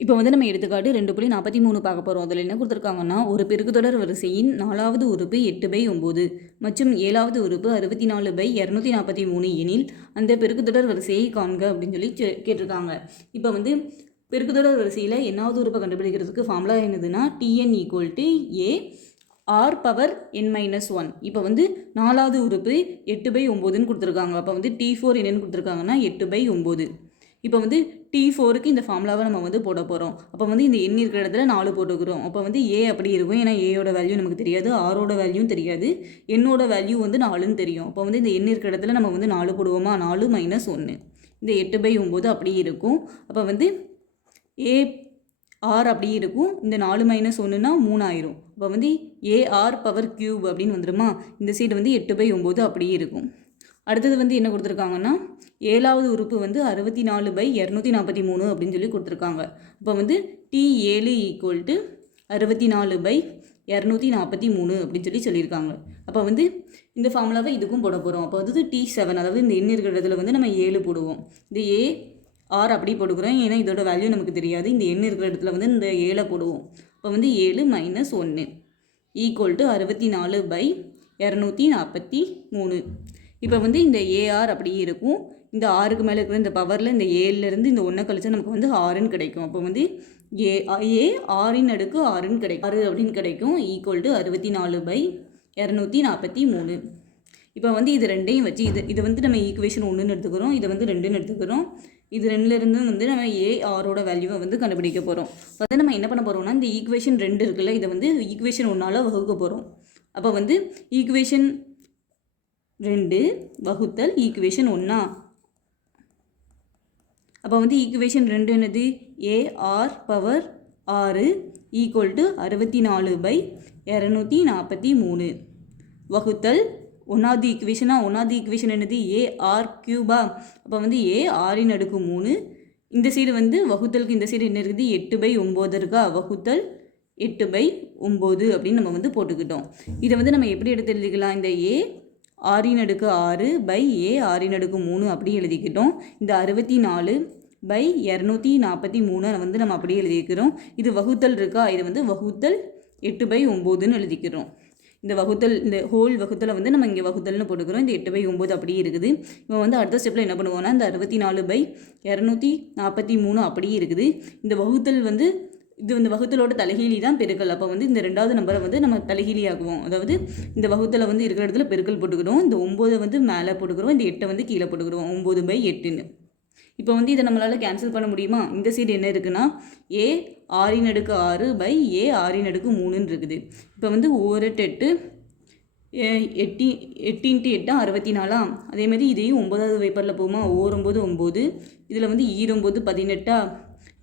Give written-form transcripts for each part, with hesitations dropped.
இப்போ வந்து நம்ம எடுத்துக்காட்டு 2.43 பார்க்க போகிறோம். அதில் என்ன கொடுத்துருக்காங்கன்னா, ஒரு பெருக்குத்தொடர் வரிசையின் 4வது உறுப்பு 8/9 மற்றும் 7வது உறுப்பு 64/243 எனில் அந்த பெருக்குத்தொடர் வரிசையை காண்க அப்படின்னு சொல்லி கேட்டிருக்காங்க. இப்போ வந்து பெருக்குத்தொடர் வரிசையில் என்னாவது உறுப்பை கண்டுபிடிக்கிறதுக்கு ஃபார்முலா என்னதுன்னா TN = A r⁻n-1. இப்போ வந்து 4வது உறுப்பு 8/9ன்னு கொடுத்துருக்காங்க. அப்போ வந்து T4 என்னன்னு கொடுத்துருக்காங்கன்னா 8/9. இப்போ வந்து T4க்கு இந்த ஃபார்முலாவை நம்ம வந்து போட போகிறோம். அப்போ வந்து இந்த எண் இருக்கிற இடத்துல 4 போட்டுக்கிறோம். அப்போ வந்து A அப்படி இருக்கும். ஏன்னா ஏயோட வேல்யூ நமக்கு தெரியாது, ஆரோட வேல்யூவும் தெரியாது, என்னோட வேல்யூ வந்து 4ன்னு தெரியும். அப்போ வந்து இந்த எண் இருக்கிற இடத்துல நம்ம வந்து 4 போடுவோமா, 4 - 1. இந்த 8/9 அப்படி இருக்கும். அப்போ வந்து A r அப்படி இருக்கும். இந்த 4 - 1னா 3 ஆயிரும். அப்போ வந்து AR⁻³ அப்படின்னு வந்துடுமா. இந்த சைடு வந்து 8/9 அப்படியே இருக்கும். அடுத்தது வந்து என்ன கொடுத்துருக்காங்கன்னா, 7வது உறுப்பு வந்து 64/243 அப்படின்னு சொல்லி கொடுத்துருக்காங்க. அப்போ வந்து T7 = 64/243 அப்படின்னு சொல்லியிருக்காங்க. அப்போ வந்து இந்த ஃபார்முலாவை இதுக்கும் போட போகிறோம். அப்போ வந்து T7, அதாவது இந்த எண் இருக்கிற இடத்துல வந்து நம்ம 7 போடுவோம். இந்த AR அப்படி போட்டுக்கிறோம், ஏன்னா இதோட வேல்யூ நமக்கு தெரியாது. இந்த எண் இருக்கிற இடத்துல வந்து இந்த 7 போடுவோம். அப்போ வந்து 7 - 1 = 64/243. இப்போ வந்து இந்த AR அப்படியே இருக்கும். இந்த 6க்கு மேலே இருக்கிற இந்த பவரில் இந்த 7லேருந்து இந்த 1 கழிச்சா நமக்கு வந்து 6ன்னு கிடைக்கும். அப்போ வந்து AR⁻6ன்னு கிடைக்கும், 6 அப்படின்னு கிடைக்கும், = 64/243. இப்போ வந்து இது ரெண்டையும் வச்சு இது வந்து நம்ம ஈக்குவேஷன் 1ன்னு எடுத்துக்கிறோம், இதை வந்து 2ன்னு எடுத்துக்கிறோம். இது 2லேருந்து வந்து நம்ம ARோட வேல்யூவை வந்து கண்டுபிடிக்க போகிறோம். வந்து நம்ம என்ன பண்ண போகிறோம்னா, இந்த ஈக்குவேஷன் 2 இருக்குல்ல, இதை வந்து ஈக்குவேஷன் 1ஆல் வகுக்க போகிறோம். அப்போ வந்து ஈக்குவேஷன் 2 வகுத்தல் ஈக்குவேஷன் 1. அப்போ வந்து ஈக்குவேஷன் 2 என்னது, AR⁻6 = 64/243 வகுத்தல் 1வது ஈக்குவேஷனா. 1வது ஈக்குவேஷன் என்னது, AR⁵. அப்போ வந்து AR⁻3. இந்த சைடு வந்து வகுத்தலுக்கு இந்த சைடு என்ன இருக்குது, 8/9 இருக்கா, வகுத்தல் 8/9 அப்படின்னு நம்ம வந்து போட்டுக்கிட்டோம். இதை வந்து நம்ம எப்படி எடுத்து எழுதிக்கலாம், இந்த AR⁻6/AR⁻3 அப்படி எழுதிக்கிட்டோம். இந்த 64/243 வந்து நம்ம அப்படியே எழுதிக்கிறோம். இது வகுத்தல் இருக்கா, இது வந்து வகுத்தல் 8/9ன்னு எழுதிக்கிறோம். இந்த வகுத்தல், இந்த ஹோல் வகுத்தலை வந்து நம்ம இங்கே வகுத்தல்னு போட்டுக்கிறோம். இந்த 8/9 அப்படியே இருக்குது. இப்போ வந்து அடுத்த ஸ்டெப்பில் என்ன பண்ணுவோம்னா, இந்த 64/243 அப்படியே இருக்குது. இந்த வகுத்தல் வந்து இது வந்து வகுத்தலோட தலைகீழி தான் பெருக்கல். அப்போ வந்து இந்த 2வது நம்பரை வந்து நம்ம தலைகீழி ஆக்குவோம். அதாவது இந்த வகுத்தலை வந்து இருக்கிற இடத்துல பெருக்கல் போட்டுக்கிறோம், இந்த 9 வந்து மேலே போட்டுக்கிறோம், இந்த 8 வந்து கீழே போட்டுக்கிறோம், 9/8ன்னு. இப்போ வந்து இதை நம்மளால் கேன்சல் பண்ண முடியுமா. இந்த சைடு என்ன இருக்குன்னா, AR⁻6/AR⁻3 இருக்குது. இப்போ வந்து 1/8 8 8 × 8 64. அதேமாதிரி இதையும் 9வது வைப்பரில் போகுமா, 9 9, இதில் வந்து 9 18,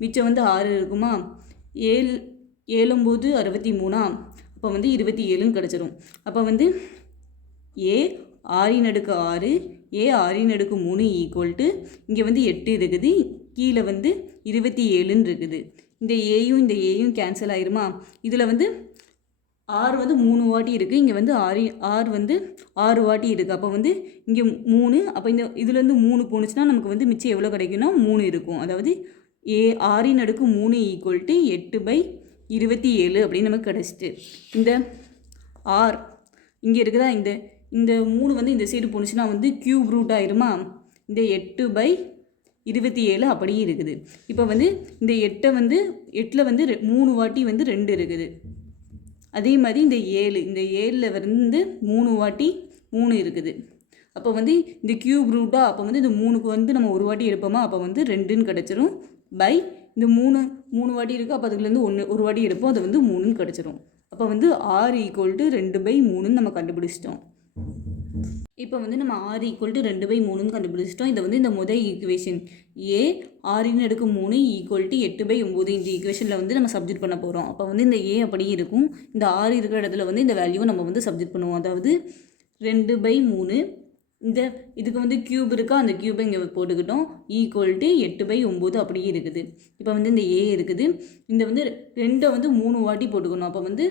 மிச்சம் வந்து 6 இருக்குமா, 7 7 9 63. அப்போ வந்து 27ன்னு கிடச்சிரும். அப்போ வந்து AR⁻6 AR⁻3 = இங்கே வந்து 8 இருக்குது, கீழே வந்து 27ன்னு இருக்குது. இந்த ஏயும் கேன்சல் ஆயிருமா. இதில் வந்து R வந்து 3 வாட்டி இருக்குது, இங்கே வந்து R வந்து 6 வாட்டி இருக்குது. அப்போ வந்து இங்கே 3, அப்போ இந்த இதுலேருந்து 3 போணுச்சுன்னா நமக்கு வந்து மிச்சம் எவ்வளோ கிடைக்குன்னா 3 இருக்கும். அதாவது AR⁻3 = 8/27 அப்படின்னு நமக்கு கிடச்சிட்டு. இந்த R இங்கே இருக்குதா, இந்த 3 வந்து இந்த சைடு போணுச்சுன்னா வந்து கியூப் ரூட் ஆயிருமா. இந்த 8/27 அப்படியே இருக்குது. இப்போ வந்து இந்த 8 வந்து 8ல் வந்து 3 வாட்டி வந்து 2 இருக்குது. அதே மாதிரி இந்த 7ல் வந்து 3 வாட்டி 3 இருக்குது. அப்போ வந்து இந்த கியூப் ரூட்டா, அப்போ வந்து இந்த 3க்கு வந்து நம்ம ஒரு வாட்டி எடுப்போமா, அப்போ வந்து 2ன்னு கிடச்சிரும். பை இந்த 3 வாட்டி இருக்குது, அப்போ அதுக்குலேருந்து ஒரு வாட்டி எடுப்போம், அது வந்து 3ன்னு கிடச்சிரும். அப்போ வந்து R = 2/3ன்னு நம்ம கண்டுபிடிச்சிட்டோம். இப்போ வந்து நம்ம R = 2/3ன்னு கண்டுபிடிச்சிட்டோம். இதை வந்து இந்த முதல் ஈக்குவேஷன் AR⁻3 = 8/9 இந்த ஈக்குவேஷனில் வந்து நம்ம சப்ஜெக்ட் பண்ண போகிறோம். அப்போ வந்து இந்த A அப்படியே இருக்கும், இந்த R இருக்கிற இடத்துல வந்து இந்த வேல்யூவை நம்ம வந்து சப்ஜெக்ட் பண்ணுவோம். அதாவது 2/3, இந்த இதுக்கு வந்து கியூப் இருக்கா, அந்த கியூபை இங்கே போட்டுக்கிட்டோம், = 8/9 அப்படியே இருக்குது. இப்போ வந்து இந்த A இருக்குது, இந்த வந்து 2 வந்து 3 வாட்டி போட்டுக்கணும். அப்போ வந்து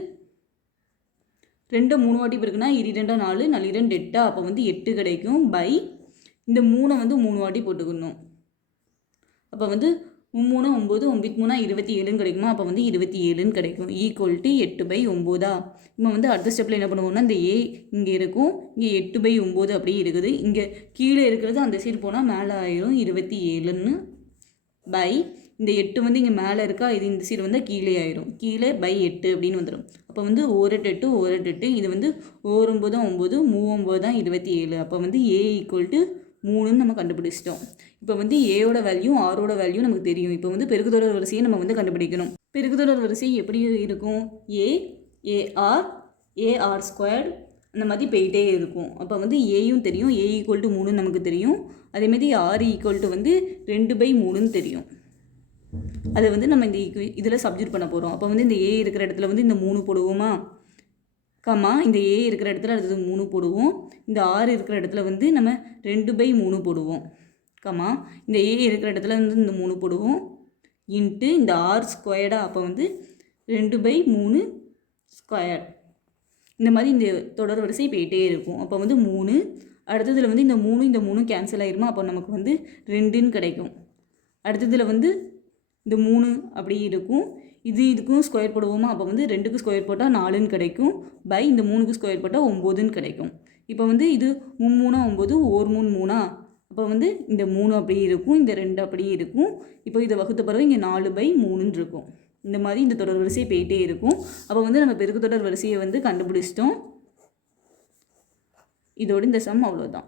2 3 வாட்டி இருக்குன்னா 2 4 4 2 8, அப்போ வந்து 8 கிடைக்கும். பை இந்த 3 வந்து 3 வாட்டி போட்டுக்கணும். அப்போ வந்து 3 9 9 3 27ன்னு கிடைக்குமா? அப்போ வந்து 27ன்னு கிடைக்கும். Equal to 8/9. நம்ம வந்து அடுத்த ஸ்டெப்பில் என்ன பண்ணுவோம்னா இந்த ஏ இங்கே இருக்கும், இங்கே 8/9 அப்படியே இருக்குது. இங்கே கீழே இருக்கிறது அந்த சைடு போனால் மேலே ஆயிரும் 27ன்னு பை இந்த 8 வந்து இங்கே மேலே இருக்கா, இது இந்த சைடு வந்தால் கீழே ஆயிரும். கீழே பை 8 அப்படின்னு வந்துடும். அப்போ வந்து 1 8 1 8 இது வந்து 1 9 9 3 9 27. அப்போ வந்து ஏ ஈக்குவல் டு 3ன்னு நம்ம கண்டுபிடிச்சிட்டோம். இப்போ வந்து ஏயோட வேல்யூ ஆரோட வேல்யூ நமக்கு தெரியும். இப்போ வந்து பெருக்குத்தொடர் வரிசையை நம்ம வந்து கண்டுபிடிக்கணும். பெருக்குத்தொடர் வரிசை எப்படி இருக்கும்? ஏஆர் ஸ்கொயர்டு அந்த மாதிரி போயிட்டே இருக்கும். அப்போ வந்து ஏயும் தெரியும், ஏ ஈக்குவல் டு 3 நமக்கு தெரியும். அதேமாதிரி ஆர் ஈக்குவல் டு வந்து 2/3ன்னு தெரியும். அதை வந்து நம்ம இந்த இதில் சப்ஜெக்ட் பண்ண போகிறோம். அப்போ வந்து இந்த ஏ இருக்கிற இடத்துல வந்து இந்த 3 போடுவோமா, கம்மா இந்த ஏ இருக்கிற இடத்துல அடுத்தது 3 போடுவோம். இந்த ஆர் இருக்கிற இடத்துல வந்து நம்ம 2/3 போடுவோம், கம்மா இந்த ஏ இருக்கிற இடத்துல வந்து இந்த 3 போடுவோம் இன்ட்டு இந்த ஆர் ஸ்கொயர்டாக. அப்போ வந்து 2/3 ஸ்கொயர். இந்த மாதிரி இந்த தொடர் வரிசை போயிட்டே இருக்கும். அப்போ வந்து 3 அடுத்ததில் வந்து இந்த 3 கேன்சல் ஆகிருமா? அப்போ நமக்கு வந்து 2ன்னு கிடைக்கும். அடுத்ததில் வந்து இந்த 3 அப்படி இருக்கும். இதுக்கும் ஸ்கொயர் போடுவோமா? அப்போ வந்து 2க்கு ஸ்கொயர் போட்டால் 4ன்னு கிடைக்கும். பை இந்த 3க்கு ஸ்கொயர் போட்டால் 9ன்னு கிடைக்கும். இப்போ வந்து இது 3 9 1 3 3. அப்போ வந்து இந்த 3 அப்படியே இருக்கும், இந்த 2 அப்படியே இருக்கும். இப்போ இதை வகுத்த பிறகு இங்கே 4/3ன்னு இருக்கும். இந்த மாதிரி இந்த தொடர் வரிசை போயிட்டே இருக்கும். அப்போ வந்து நம்ம பெருக்கு தொடர் வரிசையை வந்து கண்டுபிடிச்சிட்டோம். இதோடு இந்த சம் அவ்வளோதான்.